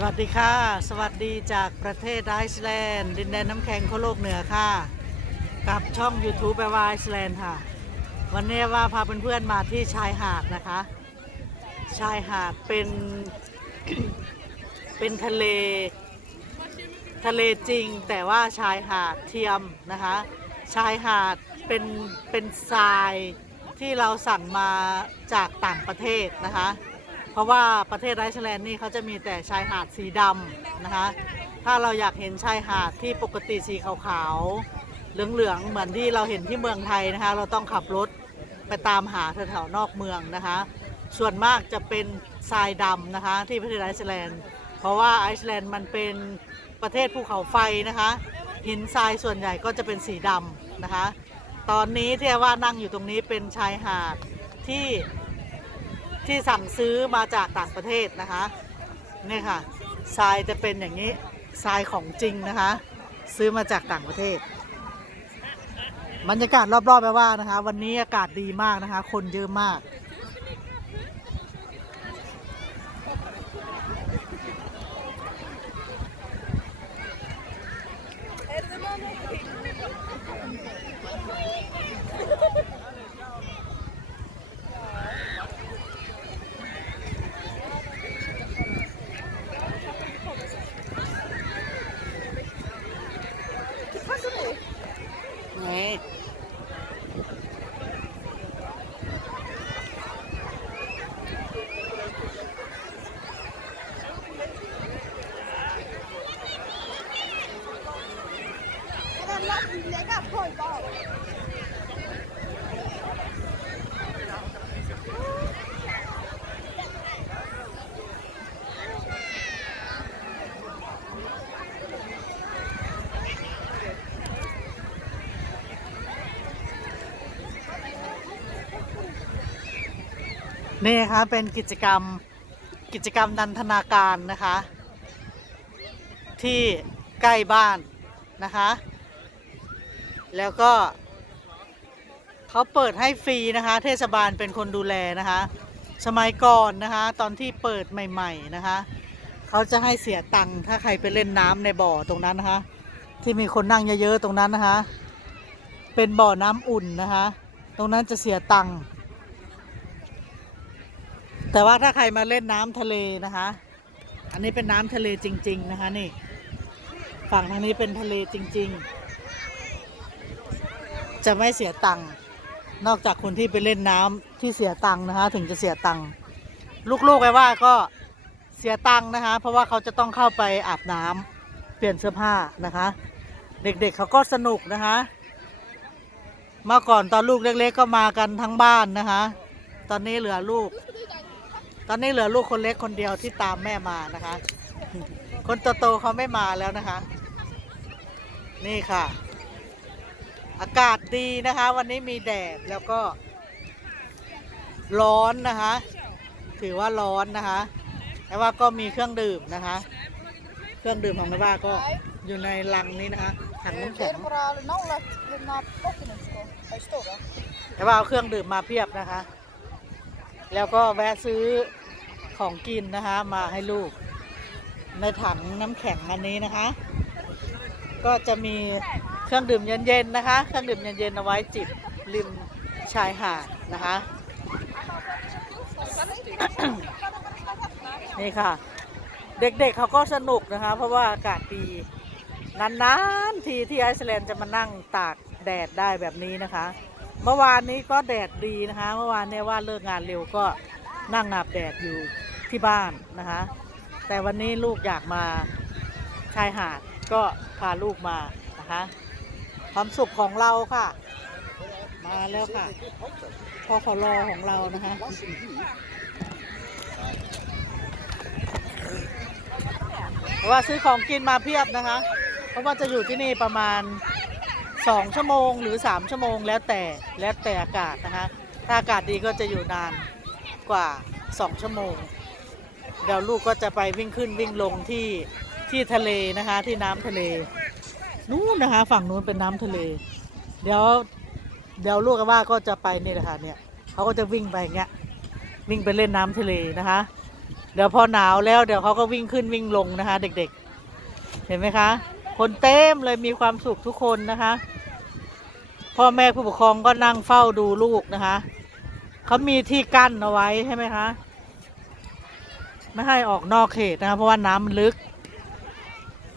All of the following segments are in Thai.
สวัสดีค่ะ สวัสดีจากประเทศไอซ์แลนด์ดินแดนน้ำแข็งขั้วโลกเหนือค่ะ กับช่อง YouTube แปลว่าไอซ์แลนด์ค่ะ วันนี้ว่าพาเพื่อนๆมาที่ชายหาดนะคะ ชายหาดเป็นเป็นทะเล ทะเลจริงแต่ว่าชายหาดเทียมนะคะ ชายหาดเป็นเป็นทรายที่เราสั่งมาจากต่างประเทศนะคะ ราะว่าประเทศไอซ์แลนด์นี่เขาจะมีแต่ชายหาดสีดำนะคะ ถ้าเราอยากเห็นชายหาดที่ปกติสีขาวๆ เหลืองๆ เหมือนที่เราเห็นที่เมืองไทยนะคะ เราต้องขับรถไปตามหาแถวๆนอกเมืองนะคะ ส่วนมากจะเป็นทรายดำนะคะที่ประเทศไอซ์แลนด์ เพราะว่าไอซ์แลนด์มันเป็นประเทศภูเขาไฟนะคะ หินทรายส่วนใหญ่ก็จะเป็นสีดำนะคะ ตอนนี้ที่ว่านั่งอยู่ตรงนี้เป็นชายหาดที่ ที่สั่งซื้อมาจากต่างประเทศนะคะนี่ค่ะทรายจะเป็นอย่างนี้ทรายของจริงนะคะ ซื้อมาจากต่างประเทศบรรยากาศรอบๆแปลว่านะคะ วันนี้อากาศดีมากนะคะ คนเยอะมาก ไง นี่นะคะเป็นกิจกรรมกิจกรรมนันทนาการนะคะ ที่ใกล้บ้านนะคะ แล้วก็เขาเปิดให้ฟรีนะคะ เทศบาลเป็นคนดูแลนะคะ สมัยก่อนนะคะ ตอนที่เปิดใหม่ ๆนะคะ เขาจะให้เสียตังค์ถ้าใครไปเล่นน้ำในบ่อตรงนั้นนะคะ ที่มีคนนั่งเยอะๆตรงนั้นนะคะ เป็นบ่อน้ำอุ่นนะคะ ตรงนั้นจะเสียตังค์ แต่ว่าถ้าใครมาเล่นน้ำทะเลนะคะ อันนี้เป็นน้ำทะเลจริง ๆ นะคะนี่ ฝั่งทางนี้เป็นทะเลจริง ๆ จะไม่เสียตังค์นอกจากคนที่ไปเล่นน้ำที่เสียตังค์นะคะ ถึงจะเสียตังค์ลูกๆไปว่าก็เสียตังค์นะคะ เพราะว่าเขาจะต้องเข้าไปอาบน้ำเปลี่ยนเสื้อผ้านะคะ เด็กๆเขาก็สนุกนะคะเมื่อก่อนตอนลูกเล็ก ๆ ก็มากันทั้งบ้านนะคะ ตอนนี้เหลือลูก ตอนนี้เหลือลูกคนเล็กคนเดียวที่ตามแม่มานะคะ คนโตๆเขาไม่มาแล้วนะคะ นี่ค่ะ อากาศดีนะคะ วันนี้มีแดดแล้วก็ ร้อนนะคะ ถือว่าร้อนนะคะ แต่ว่าก็มีเครื่องดื่มนะคะ เครื่องดื่มของแม่บ้าก็อยู่ในลังนี้นะคะถังน้ำแข็งแต่ว่าเอาเครื่องดื่มมาเพียบนะคะ แล้วก็แวะซื้อ ของกินนะคะ มาให้ลูก ในถังน้ำแข็งอันนี้นะคะ ก็จะมีเครื่องดื่มเย็นๆนะคะ เครื่องดื่มเย็นๆเอาไว้จิบริมชายหาดนะคะ นี่ค่ะ เด็กๆเขาก็สนุกนะคะ เพราะว่าอากาศดีนานๆทีที่ไอซ์แลนด์จะมานั่งตากแดดได้แบบนี้นะคะ เมื่อวานนี้ก็แดดดีนะคะ เมื่อวานเนี่ยว่าเลิกงานเร็วก็นั่งอาบแดดอยู่ ที่บ้านนะคะ แต่วันนี้ลูกอยากมาชายหาดก็พาลูกมานะคะ ความสุขของเราค่ะ มาแล้วค่ะ พอขอรอของเรานะคะว่าซื้อของกินมาเพียบนะคะ เพราะว่าจะอยู่ที่นี่ประมาณสองชั่วโมงหรือสามชั่วโมงแล้วแต่แล้วแต่อากาศนะคะ ถ้าอากาศดีก็จะอยู่นานกว่าสองชั่วโมง เดี๋ยวลูกก็จะไปวิ่งขึ้นวิ่งลงที่ที่ทะเลนะคะ ที่น้ำทะเล นู้นนะคะ ฝั่งนู้นเป็นน้ำทะเล เดี๋ยวเดี๋ยวลูกกับว่าก็จะไปนี่แหละค่ะเนี่ยเขาก็จะวิ่งไปอย่างเงี้ยวิ่งไปเล่นน้ำทะเลนะคะ เดี๋ยวพอหนาวแล้วเดี๋ยวเขาก็วิ่งขึ้นวิ่งลงนะคะ เด็กๆ เห็นไหมคะ คนเต็มเลยมีความสุขทุกคนนะคะ พ่อแม่ผู้ปกครองก็นั่งเฝ้าดูลูกนะคะเขามีที่กั้นเอาไว้ใช่ไหมคะ ไม่ให้ออกนอกเขตนะคะเพราะว่าน้ำมันลึก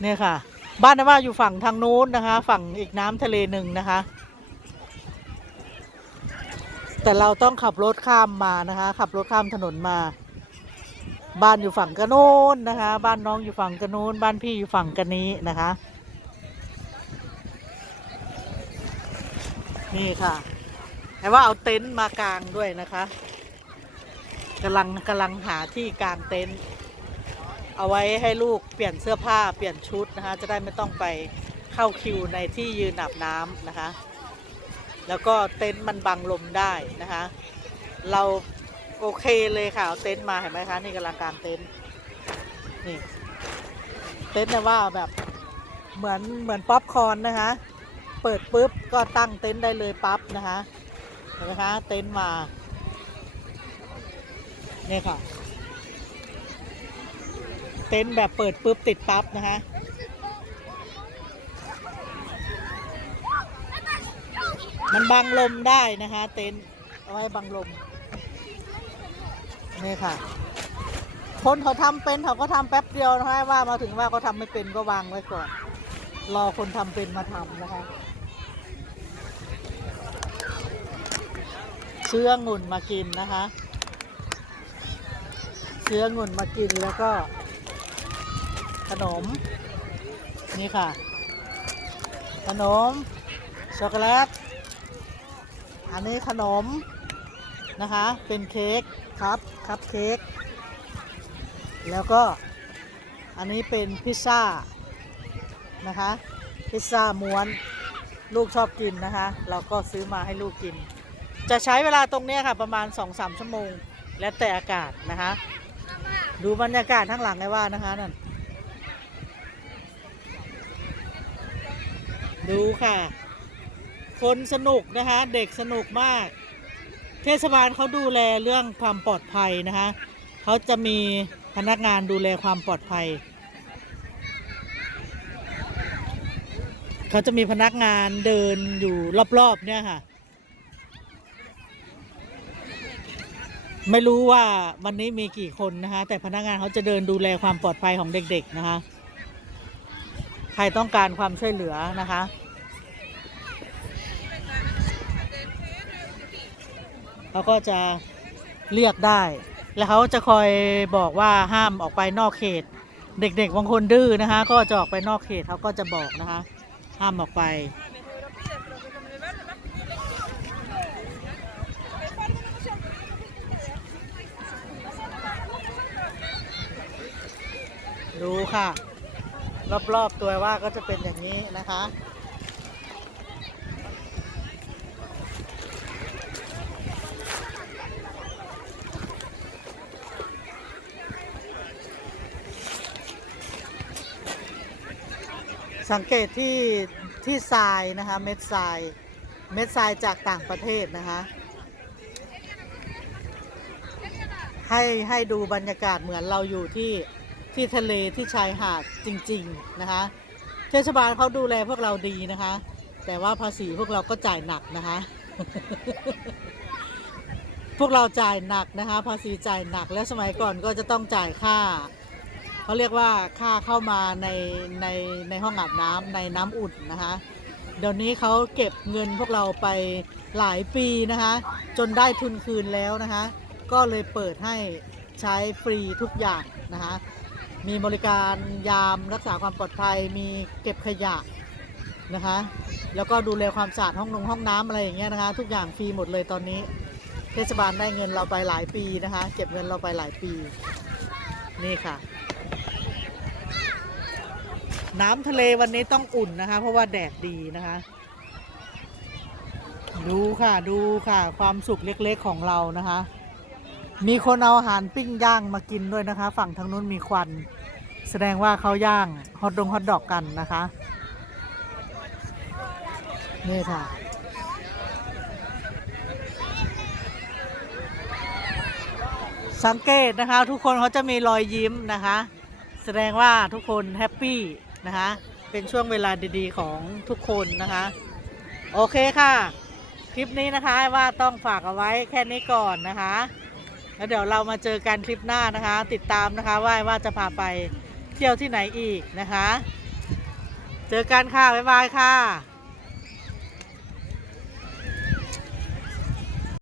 เนี่ยค่ะ บ้านนว่าอยู่ฝั่งทางนู้นนะคะ ฝั่งอีกน้ำทะเลหนึ่งนะคะ แต่เราต้องขับรถข้ามมานะคะ ขับรถข้ามถนนมา บ้านอยู่ฝั่งกระโน้นนะคะ บ้านน้องอยู่ฝั่งกระโน้น บ้านพี่อยู่ฝั่งกันนี้นะคะ นี่ค่ะแต่ว่าเอาเต็นท์มากางด้วยนะคะ กำลังกำลังหาที่กางเต็นท์เอาไว้ให้ลูกเปลี่ยนเสื้อผ้าเปลี่ยนชุดนะคะ จะได้ไม่ต้องไปเข้าคิวในที่ยืนอาบน้ำนะคะ แล้วก็เต็นท์มันบังลมได้นะคะ เราโอเคเลยค่ะเอาเต็นท์มาเห็นไหมคะนี่กำลังกางเต็นท์นี่เต็นท์เนี่ยว่าแบบเหมือนเหมือนป๊อปคอนนะคะ เปิดปุ๊บก็ตั้งเต็นท์ได้เลยปั๊บนะคะเห็นไหมคะเต็นท์มา นี่ยค่ะ เต็นท์แบบเปิดปุ๊บติดปั๊บนะคะมันบังลมได้นะคะ เต็นท์เอาไว้บังลมนี่ค่ะ คนเขาทำเป็นเขาก็ทำแป๊บเดียวนะคะว่ามาถึงว่าเขาทำไม่เป็นก็วางไว้ก่อน รอคนทำเป็นมาทำนะคะเชื้องุ่นมากินนะคะ เชื้องุ่นมากินแล้วก็ ขนม นี่ค่ะ ขนม ช็อกโกแลต อันนี้ขนมนะคะ เป็นเค้กครับคัพเค้กแล้วก็อันนี้เป็นพิซซ่านะคะ พิซซ่าม้วนลูกชอบกินนะคะ เราก็ซื้อมาให้ลูกกิน จะใช้เวลาตรงนี้ค่ะประมาณ 2-3 ชั่วโมง แล้วแต่อากาศนะคะ ดูบรรยากาศทั้งหลังไงว่านะคะนั่นดูค่ะ คนสนุกนะคะ เด็กสนุกมาก เทศบาลเขาดูแลเรื่องความปลอดภัยนะคะเขาจะมีพนักงานดูแลความปลอดภัย เขาจะมีพนักงานเดินอยู่รอบๆเนี่ยค่ะ ไม่รู้ว่าวันนี้มีกี่คนนะคะ แต่พนักงานเขาจะเดินดูแลความปลอดภัยของเด็ก ๆ นะคะ ใครต้องการความช่วยเหลือนะคะ เขาก็จะเรียกได้ แล้วเขาจะคอยบอกว่าห้ามออกไปนอกเขต เด็กๆบางคนดื้อนะคะ ก็จะออกไปนอกเขตเขาก็จะบอกนะคะ ห้ามออกไป ดู ค่ะ รอบๆตัวว่าก็จะเป็นอย่างนี้นะคะ สังเกตที่ที่ทรายนะคะ เม็ดทราย เม็ดทรายจากต่างประเทศนะคะให้ให้ดูบรรยากาศเหมือนเราอยู่ที่ ที่ทะเลที่ชายหาดจริง ๆ นะคะ เทศบาลเขาดูแลพวกเราดีนะคะ แต่ว่าภาษีพวกเราก็จ่ายหนักนะคะ พวกเราจ่ายหนักนะคะ ภาษีจ่ายหนักแล้วสมัยก่อนก็จะต้องจ่ายค่าเขาเรียกว่าค่าเข้ามาในในในห้องอาบน้ำในน้ำอุ่นนะคะเดี๋ยวนี้เขาเก็บเงินพวกเราไปหลายปีนะคะ จนได้ทุนคืนแล้วนะคะ ก็เลยเปิดให้ใช้ฟรีทุกอย่างนะคะ มีบริการยามรักษาความปลอดภัย มีเก็บขยะนะคะ แล้วก็ดูแลความสะอาดห้องนงห้องน้ำอะไรอย่างเงี้ยนะคะ ทุกอย่างฟรีหมดเลยตอนนี้ เทศบาลได้เงินเราไปหลายปีนะคะ เก็บเงินเราไปหลายปี นี่ค่ะ น้ำทะเลวันนี้ต้องอุ่นนะคะ เพราะว่าแดดดีนะคะ ดูค่ะดูค่ะความสุขเล็กๆของเรานะคะมีคนเอาอาหารปิ้งย่างมากินด้วยนะคะ ฝั่งทางนู้นมีควัน แสดงว่าเขาย่างฮอตดงฮอตดอกกันนะคะ นี่ค่ะสสังเกตนะคะ ทุกคนเขาจะมีรอยยิ้มนะคะ แสดงว่าทุกคนแฮปปี้นะคะ เป็นช่วงเวลาดีๆของทุกคนนะคะ โอเคค่ะ คลิปนี้นะคะว่าต้องฝากเอาไว้แค่นี้ก่อนนะคะแล้วเดี๋ยวเรามาเจอกันคลิปหน้านะคะ ติดตามนะคะว่าว่าจะพาไป เที่ยวที่ไหนอีกนะคะ เจอกันค่ะ บ๊ายบายค่ะ